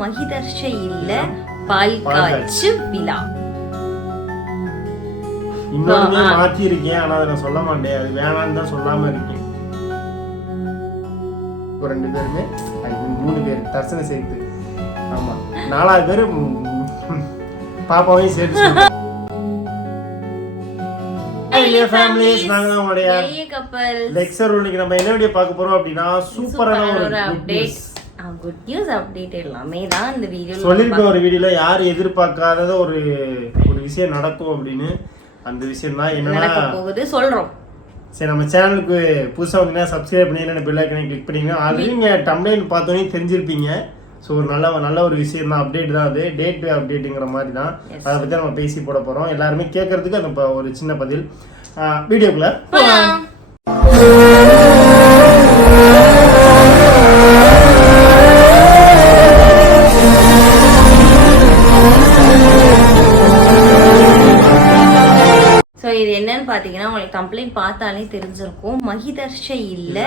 மகிதர்ஷ இல்ல பால் காய்ச்சு விழா இன்னொருமே மாத்தி இருக்கேன் ஆனா அதை நான் சொல்ல மாட்டேன். அது வேணாம்னு தான் சொல்லாம இருக்கேன். ரெண்டு பேருமே மூணு பேர் தர்சனை சேர்த்து ஆமா நாலாவது பேர் பாப்பாவையும் சேர்த்து கப்பல் லெக்சர் இன்னைக்கு நம்ம என்ன வீடியோ பார்க்க போறோம் அப்படின்னா சூப்பரான ஒரு அப்டேட். குட் நியூஸ் அப்டேட் எல்லாமே தான் இந்த வீடியோல சொல்லியிருக்கோம் ஒரு வீடியோல யார் எதிர்பார்க்காதத ஒரு ஒரு விஷயம் நடக்கும் அப்படின்னு அந்த விஷயம் தான் என்னன்னா போகுது சொல்றோம். சரி நம்ம சேனலுக்கு புதுசாக வந்தீங்கன்னா சப்ஸ்கிரைப் பண்ணி பெல் ஐக்கனை கிளிக் பண்ணிங்க ஆல்ரெடி நீங்கள் டம்ப்ளைன் பார்த்தோன்னே தெரிஞ்சிருப்பீங்க. ஸோ ஒரு நல்ல நல்ல ஒரு விஷயம் தான் அப்டேட் தான் அது. டேட் பை அப்டேட்டுங்கிற மாதிரி தான் அதை பற்றி நம்ம பேசி போட போகிறோம் எல்லாருமே கேட்கறதுக்கு அந்த ப- ஒரு சின்ன பதில். வீடியோக்குள்ள என்னன்னு பாத்தீங்கன்னா உங்களுக்கு கம்ப்ளைண்ட் பார்த்தாலே தெரிஞ்சிருக்கும். மகிதர்ஷ இல்ல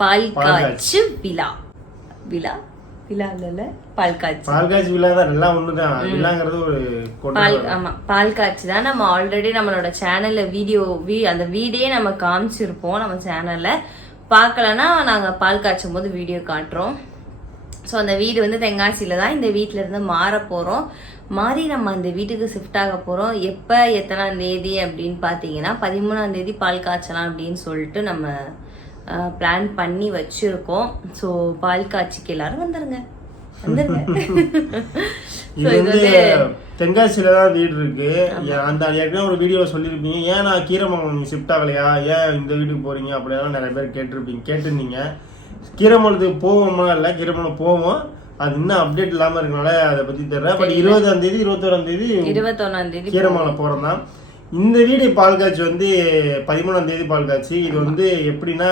பால் காய்ச்சு விழா. விழா? விழா பால் காய்ச்சி பால்காட்சி. விழா தான் எல்லாம் ஒன்று தான் விழாங்கிறது ஒரு பால் ஆமா. பால் காய்ச்சி தான். நம்ம ஆல்ரெடி நம்மளோட சேனல்ல வீடியோ வீ அந்த வீடியே நம்ம காமிச்சிருப்போம் நம்ம சேனல்ல பார்க்கலன்னா நாங்க பால் காய்ச்சும் போது வீடியோ காட்டுறோம். ஸோ அந்த வீடு வந்து தென்காசியில தான் இந்த வீட்ல இருந்து மாற போறோம். மாறி நம்ம அந்த வீட்டுக்கு ஷிஃப்ட் ஆக போறோம். எப்ப எத்தனாம் தேதி அப்படின்னு பார்த்தீங்கன்னா பதிமூணாம் தேதி பால் காய்ச்சலாம் அப்படின்னு சொல்லிட்டு நம்ம பிளான் பண்ணி வச்சிருக்கோம். ஸோ பால் காய்ச்சிக்கு எல்லாரும் வந்துருங்க. தென்காசியில தான் வீடு இருக்கு. அந்த ஏற்கனவே ஒரு வீடியோ சொல்லியிருப்பீங்க. ஏன் நான் கீரமங்கலம் ஷிஃப்ட் ஆகலையா? ஏன் இந்த வீட்டுக்கு போறீங்க? அப்படியெல்லாம் நிறைய பேர் கேட்டிருப்பீங்க. கேட்டிருந்தீங்க. கீரமங்கலத்துக்கு போவோமா? இல்லை கீரமங்கலம் போவோம். அது இன்னும் அப்டேட் இல்லாம இருக்கனால அதை பத்தி தெரியல. பட் இருபதாம் தேதி இருபத்தோராம் தேதி இருபத்தொன்னாம் தேதி போறோம் தான் இந்த வீடு பால் காட்சி வந்து பதிமூணாம் தேதி பால் காட்சி இது வந்து எப்படின்னா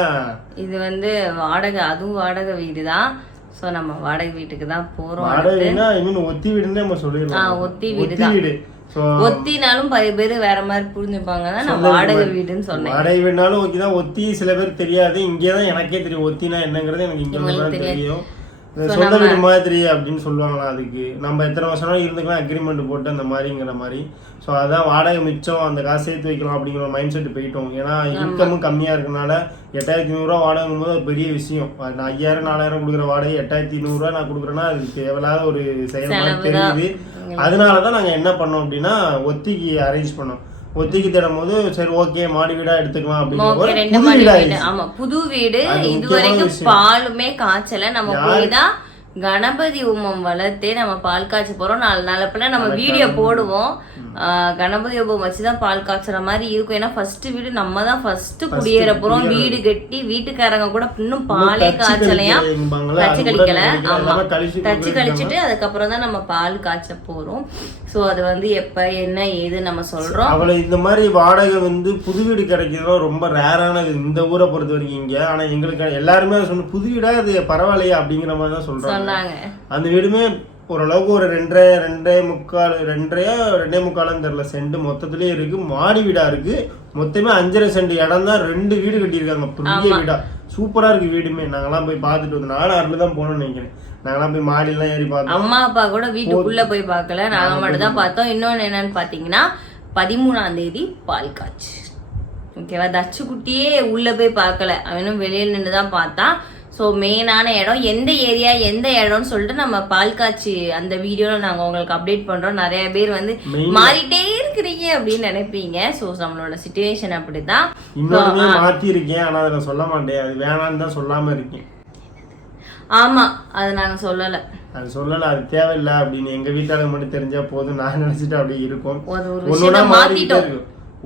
இது வந்து வாடகை அதுவும் வாடகை வீடு தான் ஸோ நம்ம வாடகை வீட்டுக்கு தான் போறோம் வாடகைன்னா ஐ மீன் ஒத்தி வீடுன்னு நம்ம ஆ, சொல்லிடலாம் ஒத்தி வீடு ஒத்தி வீடு. ஒத்தினாலும் பல பேர் வேற மாதிரி புரிஞ்சுப்பாங்க. தான் நான் வாடகை வீடுன்னு சொன்னேன். வாடகை வேணாலும் ஓகே தான் ஒத்தி சில பேர் தெரியாது. இங்கே தான் எனக்கே தெரியும். ஒத்தினா என்னங்கிறது எனக்கு இங்கே தான் தெரியும். சொந்த வீடு மாதிரி அப்படின்னு சொல்லுவாங்களாம் அதுக்கு? நம்ம எத்தனை வருஷம் இருந்துக்கலாம் அக்ரிமெண்ட் போட்டு அந்த மாதிரிங்கிற மாதிரி. ஸோ அதான் வாடகை மிச்சம் அந்த காசு சேர்த்து வைக்கலாம் அப்படிங்கிற மைண்ட் செட் போயிட்டோம். ஏன்னா இன்கமும் கம்மியாக இருக்கனால எட்டாயிரத்தி நூறுரூவா வாடகைங்கும் போது அது பெரிய விஷயம். நான் ஐயாயிரம் நாலாயிரம் கொடுக்குற வாடகை எட்டாயிரத்தி நூறுரூவா நான் கொடுக்குறேன்னா அது தேவையில்லாத ஒரு செயல் மாதிரி தெரியுது. அதனால தான் நாங்கள் என்ன பண்ணோம் அப்படின்னா ஒத்திக்கு அரேஞ்ச் பண்ணோம். ஒத்திக்கு தேடும் போது சரி ஓகே மாடி வீடா எடுத்துக்கலாம் வீடு ஆமா புது வீடு. அது இது முக்கியமான வரைக்கும் விஷயம். பாலுமே காய்ச்சல. நம்ம போய் தான் கணபதி உமம் வளர்த்தே நம்ம பால் காய்ச்ச போறோம். நாலு நாள் பிள்ளை நம்ம வீடியோ போடுவோம். கணபதி உபம் வச்சுதான் பால் காய்ச்சற மாதிரி இருக்கும். ஏன்னா ஃபர்ஸ்ட் வீடு நம்ம தான் ஃபர்ஸ்ட் குடியேற போறோம். வீடு கட்டி வீட்டுக்காரங்க கூட இன்னும் பாலே காய்ச்சலையா? தச்சு கழிக்கல. ஆமா. தச்சு. கழிச்சிட்டு அதுக்கப்புறம் தான் நம்ம பால் காய்ச்ச போறோம். சோ அது வந்து எப்ப என்ன ஏது நம்ம சொல்றோம். அவளை இந்த மாதிரி வாடகை வந்து புது வீடு கிடைக்கிறதும் ரொம்ப ரேரானது இந்த ஊரை பொறுத்த வரைக்கும் இங்க. ஆனா எங்களுக்கு எல்லாருமே சொன்ன புது வீடா அது பரவாயில்லையா அப்படிங்கிற மாதிரி தான் சொல்றாங்க. சொன்னாங்க. அந்த வீடுமே ஓரளவுக்கு ஒரு ரெண்டரை ரெண்டே முக்கால் ரெண்டரையா ரெண்டே முக்காலும் தெரியல சென்ட் மொத்தத்திலே இருக்கு. மாடி வீடா இருக்கு. மொத்தமே அஞ்சரை சென்ட் இடம் தான். ரெண்டு வீடு கட்டியிருக்காங்க. பெரிய வீடா. சூப்பரா இருக்கு வீடுமே. நாங்கெல்லாம் போய் பார்த்துட்டு வந்தோம் நானும் அருள் தான் போனோம்னு நினைக்கிறேன். நாங்கெல்லாம் போய் மாடியெல்லாம் ஏறி பார்த்தோம் அம்மா அப்பா கூட வீட்டுக்குள்ள போய் பார்க்கல. நாங்க மட்டும் தான் பார்த்தோம். இன்னொன்னு என்னன்னு பாத்தீங்கன்னா பதிமூணாம் தேதி பால் காய்ச்சி. ஓகேவா? தச்சு குட்டியே உள்ள போய் பார்க்கல. அவனும் வெளியில நின்று தான் பார்த்தான். ஸோ மெயினான இடம் எந்த ஏரியா எந்த இடம்னு சொல்லிட்டு நம்ம பால் காய்ச்சி அந்த வீடியோல நாங்க உங்களுக்கு அப்டேட் பண்றோம். நிறைய பேர் வந்து மாறிட்டே இருக்கிறீங்க அப்படின்னு நினைப்பீங்க. ஸோ நம்மளோட சுச்சுவேஷன் அப்படிதான். இன்னொருமே மாத்தி இருக்கேன் ஆனா அதை நான் சொல்ல மாட்டேன். அது வேணாம்னு தான் சொல்லாம இருக்கேன். ஆமா அது நாங்க சொல்லல. அது சொல்லல அது தேவையில்லை அப்படின்னு எங்க வீட்டாளுக்கு மட்டும் தெரிஞ்சா போதும். நான் நினைச்சிட்டு அப்படியே இருக்கும்.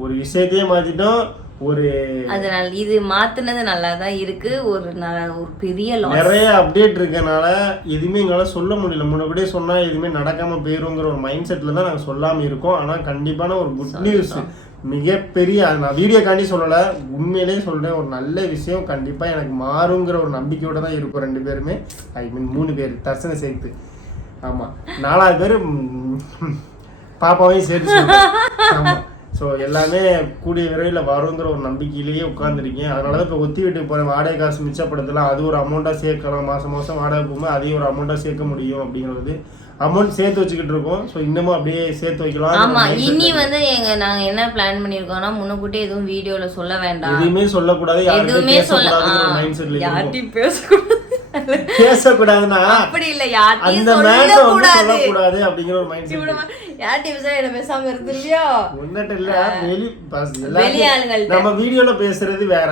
ஒரு விஷயத்தையே மாத்திட்டோம். ஒரு அதனால இது மாத்துனது நல்லா தான் இருக்கு. ஒரு ஒரு பெரிய நிறைய அப்டேட் இருக்கனால எதுவுமே எங்களால சொல்ல முடியல. முன்னாடியே சொன்னா எதுவுமே நடக்காம போயிருங்கிற ஒரு மைண்ட் செட்ல தான் நாங்க சொல்லாம இருக்கோம். ஆனா கண்டிப்பான ஒரு குட் நியூஸ் மிகப்பெரிய நான் வீடியோ காண்டி சொல்லல. உண்மையிலேயே சொல்றேன் ஒரு நல்ல விஷயம். கண்டிப்பா எனக்கு மாறுங்கிற ஒரு நம்பிக்கையோட தான் இருக்கும் ரெண்டு பேருமே. ஐ மீன் மூணு பேர். தர்சனை சேர்த்து. ஆமா. நாலாவது பேர் பாப்பாவையும் சேர்த்து சொல்றேன். ஸோ எல்லாமே கூடிய விரைவில் வருங்கிற ஒரு நம்பிக்கையிலேயே உட்காந்துருக்கேன் அதனால தான் இப்போ ஒத்தி வீட்டுக்கு போகிறேன் வாடகை காசு மிச்சப்படுத்தலாம் அது ஒரு அமௌண்ட்டாக சேர்க்கலாம். மாதம் மாதம் வாடகை போகும்போது அதையும் ஒரு அமௌண்ட்டாக சேர்க்க முடியும் அப்படிங்கிறது. அமௌண்ட் சேர்த்து வச்சுக்கிட்டு இருக்கோம். ஸோ இன்னமும் அப்படியே சேர்த்து வைக்கலாம். ஆமா இனி வந்து எங்க நாங்க என்ன பிளான் பண்ணிருக்கோம்னா முன்னக்கூட்டி எதுவும் வீடியோல சொல்ல வேண்டாம். எதுவுமே சொல்லக்கூடாது. எதுவுமே சொல்ல மைண்ட் செட்ல யார்ட்டையும் பேசக்கூடாது. பேசக்கூடாதுன்னா அப்படி இல்ல யார்ட்டையும் வந்து சொல்லக்கூடாது. சொல்லக்கூடாது அப்படிங்கிற ஒரு மைண்ட் செட் யார்ட்டையும் பேச என்ன பேசாம இருந்து இல்லையா ஒன்னுட்டு இல்ல வெளி பஸ் வெளி எல்லாரும் ஆளுங்கள்ட்ட. நம்ம வீடியோல பேசுறது வேற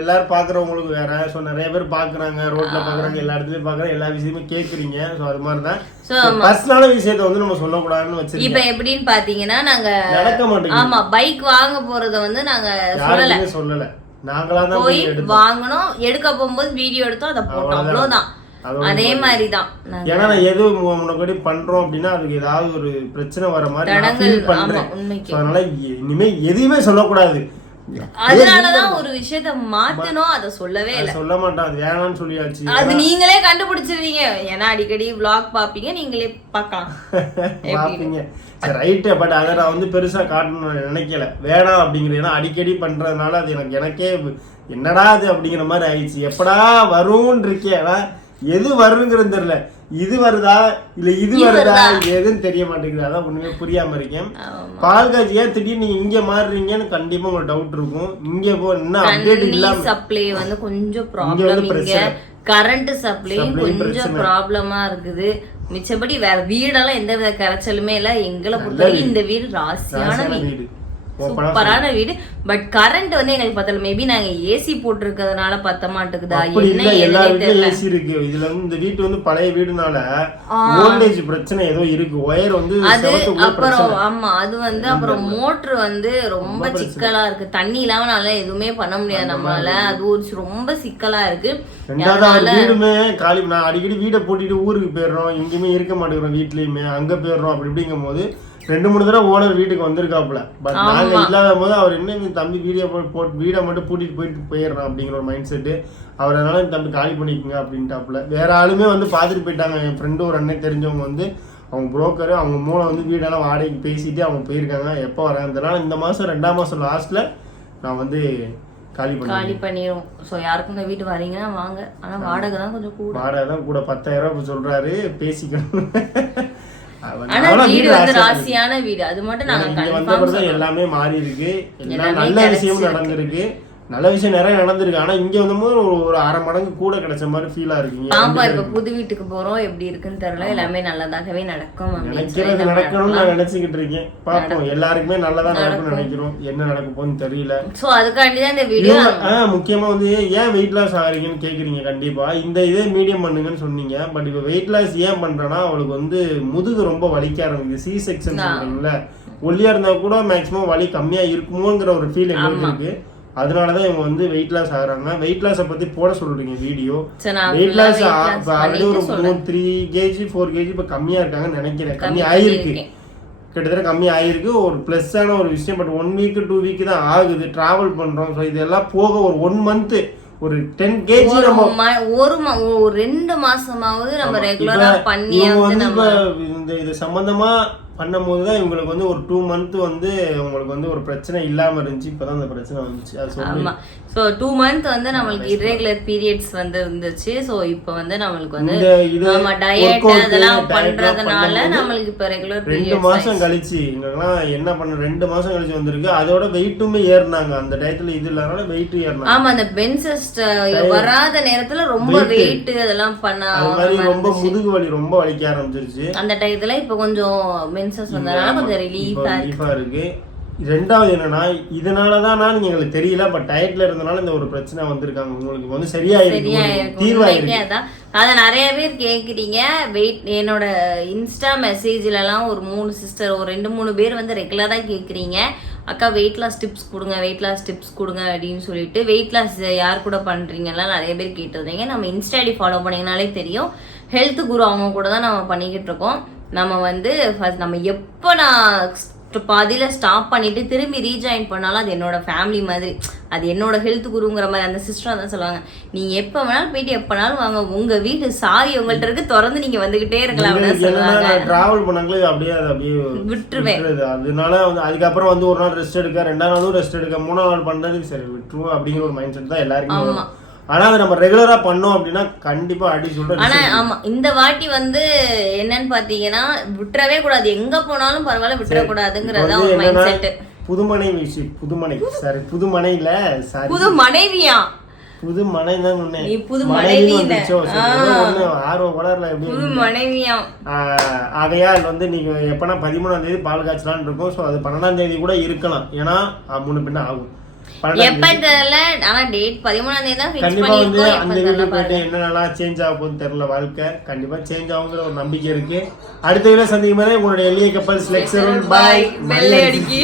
எல்லாரும் பாக்குறவங்களுக்கு வேற. சோ நிறைய பேர் பாக்குறாங்க ரோட்ல பாக்குறாங்க எல்லா இடத்துலயும் பாக்குறாங்க எல்லா விஷயமும் கேக்குறீங்க. சோ அது மாதிரிதான். So, பர்சனலான விஷயத்த வந்து நம்ம சொல்லக்கூடாதுன்னு வச்சிருக்கோம் இப்ப எப்படின்னு பாத்தீங்கன்னா நாங்க நடக்க மாட்டேங்குது. ஆமா பைக் வாங்க போறத வந்து நாங்க சொல்லல. சொல்லல. நாங்களா தான் போய் வாங்கணும் எடுக்க போகும்போது வீடியோ எடுத்தோம். அதை போட்டோம். அவ்வளவுதான். அதோட அதே மாதிரிதான். ஏன்னா நான் எது முன்னாடி பண்றோம் அப்படின்னா அதுக்கு ஏதாவது ஒரு பிரச்சனை வர மாதிரி ஃபீல் பண்றேன். அதனால இனிமே எதுவுமே சொல்லக்கூடாது. அதனாலதான் ஒரு விஷயத்த மாத்தணும் அதை சொல்லவே இல்ல. சொல்ல மாட்டான் அது வேணாம்னு சொல்லியாச்சு. அது நீங்களே கண்டுபிடிச்சிருவீங்க. ஏன்னா அடிக்கடி vlog பாப்பீங்க நீங்களே பார்க்கலாம். பாப்பீங்க சரி ரைட்டு பட் அதை நான் வந்து பெருசா காட்டணும்னு நினைக்கல. வேணாம் அப்படிங்கிற ஏன்னா அடிக்கடி பண்றதுனால அது எனக்கு எனக்கே என்னடா அது அப்படிங்கிற மாதிரி ஆயிடுச்சு. எப்படா வரும்னு இருக்கேன் ஆனா எது வருங்கிறது தெரியல. இது வருதா இல்ல இது வருதா எதுன்னு தெரிய மாட்டேங்குது. அதான் ஒண்ணுமே புரியாம இருக்கேன். பால் காய்ச்சி ஏன் திடீர்னு நீங்க இங்க மாறுறீங்கன்னு கண்டிப்பா உங்களுக்கு டவுட் இருக்கும். இங்க போ என்ன அப்டேட் இல்லாம சப்ளை வந்து கொஞ்சம் ப்ராப்ளம் இங்க. கரண்ட் சப்ளையும் Supply கொஞ்சம். ப்ராப்ளமா இருக்குது. மிச்சபடி வேற வீடெல்லாம் எந்த வித கரைச்சலுமே இல்ல. எங்களை பொறுத்தவரைக்கும் இந்த வீடு ராசியான வீடு. சூப்பரான வீடு. பட் கரண்ட் வந்து எங்களுக்கு பத்தல மேபி நாங்க ஏசி போட்டிருக்கிறதுனால பத்த மாட்டேங்குதா என்ன இல்ல எல்லா ஏதுன்னே வீட்லயும் தெரியல ஏசி இருக்கு. இதுல வந்து இந்த வீட்டு வந்து பழைய வீடுனால வோல்டேஜ் பிரச்சனை ஏதோ இருக்கு. ஒயர் வந்து அது அப்புறம் ஆமா அது வந்து அப்புறம் மோட்டர் வந்து ரொம்ப சிக்கலா இருக்கு. தண்ணி இல்லாம நல்லா எதுவுமே பண்ண முடியாது நம்மளால. அது ஒரு ரொம்ப சிக்கலா இருக்கு. ரெண்டாவது வீடுமே காலி. நான் அடிக்கடி வீடை பூட்டிட்டு ஊருக்கு போயிடுறோம். எங்கேயுமே இருக்க மாட்டேங்கிறோம் வீட்லயுமே. அங்க போயிடுறோம். அப்படி இப்படிங்கும் போது ரெண்டு மூணு தடவை ஓனர் வீட்டுக்கு வந்திருக்காப்புல. பட் நாங்க இல்லாத போது அவர் என்ன எங்க தம்பி வீடியோ போட்டு வீடை மட்டும் பூட்டிட்டு போயிட்டு போயிடுறோம் அப்படிங்கிற ஒரு மைண்ட் செட்டு அவர் அதனால என் தம்பி காலி பண்ணிக்கோங்க அப்படின்ட்டாப்புல. வேற ஆளுமே வந்து பார்த்துட்டு போயிட்டாங்க. என் ஃப்ரெண்டு ஒரு அண்ணன் தெரிஞ்சவங்க வந்து அவங்க புரோக்கர் அவங்க மூலம் வந்து வீடெல்லாம் வாடகைக்கு பேசிட்டு அவங்க போயிருக்காங்க. எப்போ வராங்க இதனால இந்த மாசம் ரெண்டாம் மாசம் லாஸ்ட்ல நான் வந்து காலி பண்ணேன் காலி பண்ணிரும். சோ யாருக்கும் இந்த வீட்டு வரீங்கன்னா வாங்க. ஆனா வாடகை தான் கொஞ்சம் கூட. வாடகை தான் கூட. பத்தாயிரம் ரூபாய் சொல்றாரு. பேசிக்கணும். ஆனா வீடு வந்து. ராசியான வீடு அது மட்டும் நாங்க வந்த எல்லாமே மாறி இருக்கு நல்ல கிடைச்சிருக்கு. நடந்திருக்கு நல்ல விஷயம் நிறைய நடந்திருக்கு. ஆனா இங்க வந்தபோது ஒரு அரை மடங்கு கூட கிடைச்ச மாதிரி ஃபீலா இருக்குங்க. பாப்பா இப்ப புது வீட்டுக்கு போறோம். எப்படி இருக்குன்னு தெரியல. எல்லாமே நல்லதாகவே நடக்கும் நினைக்கிறது நடக்கணும்னு நான் நினைச்சுக்கிட்டு இருக்கேன். பாப்போம் எல்லாருக்குமே நல்லதா நடக்கும்னு நினைக்கிறோம். என்ன நடக்க போகுதுன்னு தெரியல. சோ அதுக்காண்டி தான் இந்த வீடியோ முக்கியமா வந்து ஏன் வெயிட் லாஸ் ஆகிறீங்கன்னு கேக்குறீங்க? கண்டிப்பா. இந்த இதே மீடியம் பண்ணுங்கன்னு சொன்னீங்க. பட் இப்ப வெயிட் லாஸ் ஏன் பண்றேன்னா அவளுக்கு வந்து முதுகு ரொம்ப வலிக்க ஆரம்பிக்குது. சி செக்ஷன் சொல்றீங்கல்ல ஒல்லியா இருந்தா கூட மேக்ஸிமம் வலி கம்மியா இருக்குமோங்கிற ஒரு ஃபீல் எங்களுக்கு இருக்கு. அதனாலதான் இவங்க வந்து வெயிட் லாஸ் ஆகுறாங்க. வெயிட் லாஸை பத்தி போட சொல்றீங்க வீடியோ வெயிட் லாஸ் ஆல்ரெடி ஒரு மூணு த்ரீ கேஜி ஃபோர் கேஜி இப்ப கம்மியா இருக்காங்கன்னு நினைக்கிறேன். கம்மி பண்ணியிருக்கேன். கிட்டத்தட்ட கம்மி ஆயிருக்கு. ஒரு ப்ளஸ்ஸான ஒரு விஷயம் but one week two week தான் ஆகுது. டிராவல் பண்றோம். ஸோ இதெல்லாம் போக ஒரு ஒன் மந்த் ஒரு டென் கேஜி நம்ம ஒரு மா- ஒரு ரெண்டு மாசமாவது நம்ம ரெகுலரா பண்ணி இந்த இது சம்பந்தமா பண்ணும்போது தான் இவங்களுக்கு வந்து ஒரு டூ மந்த் வந்து உங்களுக்கு வந்து ஒரு பிரச்சனை இல்லாம இருந்துச்சு. இப்பதான் அந்த பிரச்சனை வந்துச்சு. அது சொல்லி ஆமா. சோ டூ மந்த் வந்து நம்மளுக்கு irregular பீரியட்ஸ் வந்து இருந்துச்சு. சோ இப்போ வந்து நம்மளுக்கு வந்து நம்ம டயட் அதெல்லாம் பண்ணும்போது நம்மளுக்கு இப்போ ரெகுலர் ரெண்டு மாசம் கழிச்சு எங்களுக்கெல்லாம் என்ன பண்ண ரெண்டு மாசம் கழிச்சு வந்திருக்கு. அதோட வெயிட்டுமே ஏறினாங்க. அந்த டயத்துல இது இல்லாதனால வெயிட் ஏறினாங்க. ஆமா அந்த பென்சஸ்ட் வராத நேரத்துல ரொம்ப வெயிட் அதெல்லாம் பண்ண ரொம்ப முதுகு வலி ரொம்ப வலிக்க ஆரம்பிச்சிருச்சு. அந்த டயத்துல இப்போ கொஞ்சம் மென்சஸ் வந்ததுனால கொஞ்சம் இப்போ ரிலீஃபா ரிலீஃபா இருக்கு. ரெண்டாவது என்னன்னா இதனாலதான் நான் எங்களுக்கு தெரியல பட் டயட்ல இருந்தனால இந்த ஒரு பிரச்சனை வந்திருக்காங்க. உங்களுக்கு வந்து சரியாயிருக்கு தீர்வாயிருக்கு அதான். அத நிறைய பேர் கேக்குறீங்க. வெயிட் என்னோட இன்ஸ்டா மெசேஜ்ல எல்லாம் ஒரு மூணு சிஸ்டர் ஒரு ரெண்டு மூணு பேர் வந்து ரெகுலரா கேக்குறீங்க. அக்கா வெயிட் லாஸ் டிப்ஸ் கொடுங்க வெயிட் லாஸ் டிப்ஸ் கொடுங்க அப்படின்னு சொல்லிட்டு வெயிட் லாஸ் யார் கூட பண்றீங்கலாம் நிறைய பேர் கேட்டிருந்தீங்க. நம்ம இன்ஸ்டாடி ஃபாலோ பண்ணீங்கனாலே தெரியும். ஹெல்த் குரு அவங்க கூட தான் நம்ம பண்ணிக்கிட்டு இருக்கோம். நம்ம வந்து first நம்ம எப்போ நான் பாதியில ஸ்டாப் பண்ணிட்டு திரும்பி ரீஜாயின் பண்ணாலும் அது என்னோட ஃபேமிலி மாதிரி அது என்னோட ஹெல்த் குருங்கிற மாதிரி அந்த சிஸ்டர் தான் சொல்லுவாங்க. நீங்க எப்ப வேணாலும் போயிட்டு எப்ப வேணாலும் வாங்க உங்க வீட்டு சாவி உங்கள்ட்ட இருக்கு திறந்து நீங்க வந்துகிட்டே இருக்கலாம் சொல்லுவாங்க. டிராவல் பண்ணாங்களே அப்படியே அது அப்படியே விட்டுருவேன். அதனால வந்து அதுக்கப்புறம் வந்து ஒரு நாள் ரெஸ்ட் எடுக்க ரெண்டாம் நாளும் ரெஸ்ட் எடுக்க மூணாம் நாள் பண்றதுக்கு சரி விட்டுருவோம் அப்படிங்கிற ஒரு மைண்ட் செட் தான் எல்லாருக்கும் வரும். ஆனா அதை நம்ம ரெகுலரா பண்ணோம் அப்படின்னா கண்டிப்பா அடி சொல்ற ஆனா ஆமா இந்த வாட்டி வந்து என்னன்னு பாத்தீங்கன்னா விட்டுறவே கூடாது. எங்க போனாலும் பரவாயில்ல விட்டுற கூடாதுங்கிறது தான் ஒரு மைண்ட் செட் புதுமனை விஷயம் புதுமனை சாரி புதுமனை இல்ல சாரி புது மனைவியா? புது மனை தான் சொன்னேன். புது மனைவி மனைவி ஆர்வம் வளரல புது மனைவியா? ஆகையால் வந்து நீங்க எப்பனா பதிமூணாம் தேதி பால் காய்ச்சலான்னு இருக்கும். ஸோ அது பன்னெண்டாம் தேதி கூட இருக்கலாம். ஏன்னா முன்ன பின்ன ஆகும். எப்ப தெரியல ஆனா டேட் பதிமூணாம் தேதி தான் ஃபிக்ஸ் பண்ணிருக்கோம் அந்த போயிட்டு என்னென்னலாம் சேஞ்ச் ஆக போகுதுன்னு தெரியல வாழ்க்கை. கண்டிப்பா சேஞ்ச் ஆகுங்கிற ஒரு நம்பிக்கை இருக்கு. அடுத்த வீடியோ சந்திக்கும் போதே உங்களுடைய எளிய கப்பல் ஸ்லெக்சரும் பாய் வெள்ளை அடிக்கி.